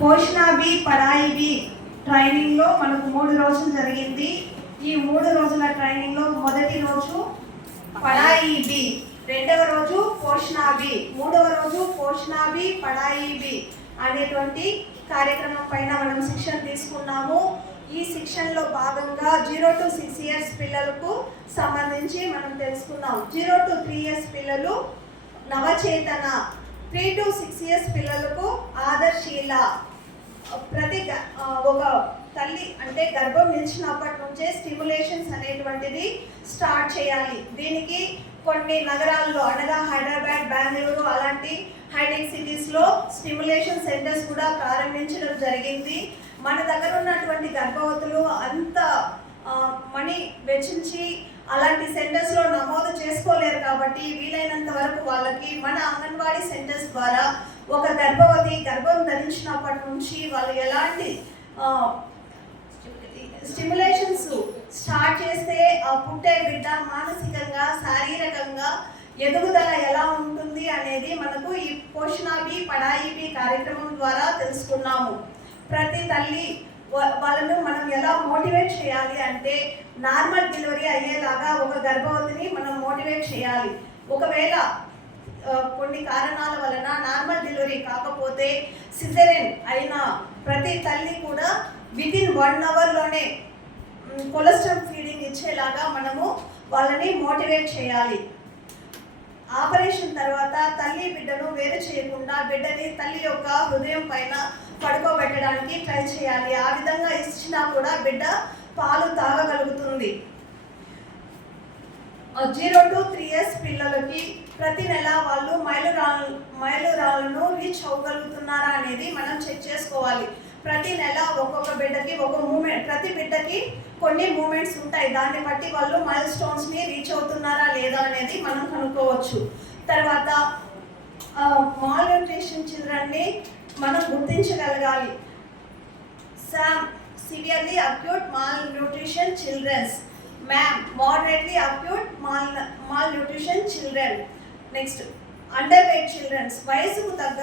పోషణాభి పడాయిభి ట్రైనింగ్లో మనకు 3 రోజులు జరిగింది. ఈ 3 రోజుల ట్రైనింగ్లో మొదటి రోజు పడాయిభి, రెండవ రోజు పోషణాభి, మూడవ రోజు పోషణాభి పడాయిభి అనేటువంటి కార్యక్రమం పైన మనం శిక్షణ తీసుకున్నాము. ఈ శిక్షణలో భాగంగా 0 to 6 years పిల్లలకు సంబంధించి మనం తెలుసుకున్నాం. 0 to 3 years పిల్లలు నవచేతన, 3 to 6 years పిల్లలకు ఆదర్శీల. ఒక తల్లి అంటే గర్భం నిలిచినప్పటి నుంచే స్టిమ్యులేషన్స్ అనేటువంటిది స్టార్ట్ చేయాలి. దీనికి కొన్ని నగరాల్లో అనగా హైదరాబాద్, బెంగళూరు అలాంటి హైటెక్ సిటీస్లో స్టిమ్యులేషన్ సెంటర్స్ కూడా ప్రారంభించడం జరిగింది. మన దగ్గర ఉన్నటువంటి గర్భవతులు అంత మనీ వెచ్చించి అలాంటి సెంటర్స్లో నమోదు చేసుకోలేరు కాబట్టి వీలైనంత వరకు వాళ్ళకి మన అంగన్వాడీ సెంటర్స్ ద్వారా ఒక గర్భవతి గర్భం ధరించినప్పటి నుంచి వాళ్ళు ఎలాంటి స్టిమ్యులేషన్స్ స్టార్ట్ చేస్తే ఆ పుట్టే బిడ్డ మానసికంగా శారీరకంగా ఎదుగుదల ఎలా ఉంటుంది అనేది మనకు ఈ పోషణాభి పడాయిభి కార్యక్రమం ద్వారా తెలుసుకున్నాము. ప్రతి తల్లి వాళ్ళను మనం ఎలా మోటివేట్ చేయాలి అంటే నార్మల్ డెలివరీ అయ్యేలాగా ఒక గర్భవతిని మనం మోటివేట్ చేయాలి. ఒకవేళ కొన్ని కారణాల వలన నార్మల్ డెలివరీ కాకపోతే సిజేరియన్ అయిన ప్రతి తల్లి కూడా వితిన్ 1 hourలోనే కొలెస్ట్రాల్ ఫీడింగ్ ఇచ్చేలాగా మనము వాళ్ళని మోటివేట్ చేయాలి. ఆపరేషన్ తర్వాత తల్లి బిడ్డను వేరు చేయకుండా బిడ్డని తల్లి యొక్క హృదయం పైన పడుకోబెట్టడానికి ట్రై చేయాలి. ఆ విధంగా ఇచ్చినా కూడా బిడ్డ పాలు తాగగలుగుతుంది. 0 to 3 years పిల్లలకి ప్రతి నెల వాళ్ళు మైలురాళ్ళను రీచ్ అవ్వగలుగుతున్నారా అనేది మనం చెక్ చేసుకోవాలి. ప్రతి నెల ఒక్కొక్క బిడ్డకి ఒక మూమెంట్, ప్రతి బిడ్డకి కొన్ని మూమెంట్స్ ఉంటాయి. దాన్ని బట్టి వాళ్ళు మైల్ స్టోన్స్ని రీచ్ అవుతున్నారా లేదా అనేది మనం కనుక్కోవచ్చు. తర్వాత మాల్ న్యూట్రిషన్ చిల్డ్రన్ని మనం గుర్తించగలగాలి. Severely acute malnutrition childrens, moderately acute malnutrition children. Next underweight childrens, వయసుకు తగ్గ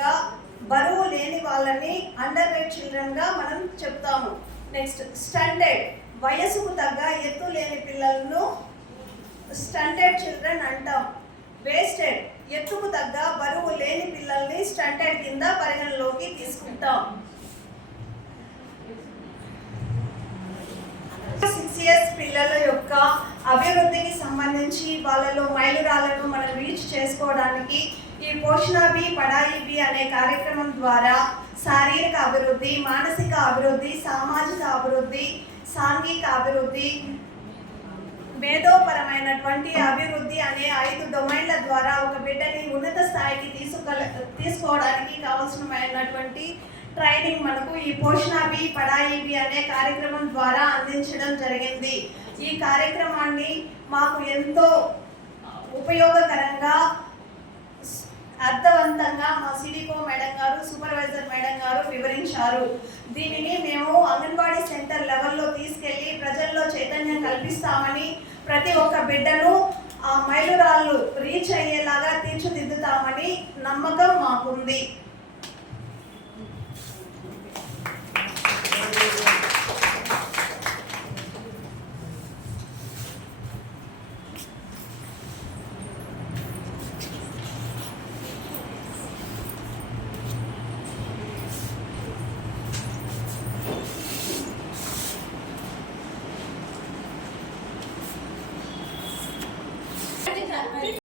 బరువు లేని వాళ్ళని అండర్ వెయిట్ చిల్డ్రన్గా మనం చెప్తాము. నెక్స్ట్ స్టంటెడ్, వయసుకు తగ్గ ఎత్తు లేని పిల్లలను స్టంటెడ్ చిల్డ్రన్ అంటాం. వేస్టెడ్, ఎత్తుకు తగ్గ బరువు లేని పిల్లల్ని స్టంటెడ్ కింద పరిగణలోకి తీసుకుంటాం. 6 years పిల్లల యొక్క అభివృద్ధికి సంబంధించి వాళ్ళలో మైలురాళ్లను మనం రీచ్ చేసుకోవడానికి ఈ పోషణాభి పడాయిభి అనే కార్యక్రమం ద్వారా శారీరక అభివృద్ధి, మానసిక అభివృద్ధి, సామాజిక అభివృద్ధి, సాంఘిక అభివృద్ధి, మేధోపరమైనటువంటి అభివృద్ధి అనే 5 డొమైన్ల ద్వారా ఒక బిడ్డని ఉన్నత స్థాయికి తీసుకోవడానికి కావాల్సినటువంటి ట్రైనింగ్ మనకు ఈ పోషణాభి పడాయిభి అనే కార్యక్రమం ద్వారా అందించడం జరిగింది. ఈ కార్యక్రమాన్ని మాకు ఎంతో ఉపయోగకరంగా అర్థవంతంగా మా సిడికో మేడం గారు, సూపర్వైజర్ మేడం గారు వివరించారు. దీనిని మేము అంగన్వాడీ సెంటర్ లెవెల్లో తీసుకెళ్లి ప్రజల్లో చైతన్యం కల్పిస్తామని, ప్రతి ఒక్క బిడ్డను ఆ మైలురాళ్ళు రీచ్ అయ్యేలాగా తీర్చిదిద్దుతామని నమ్మకం మాకుంది.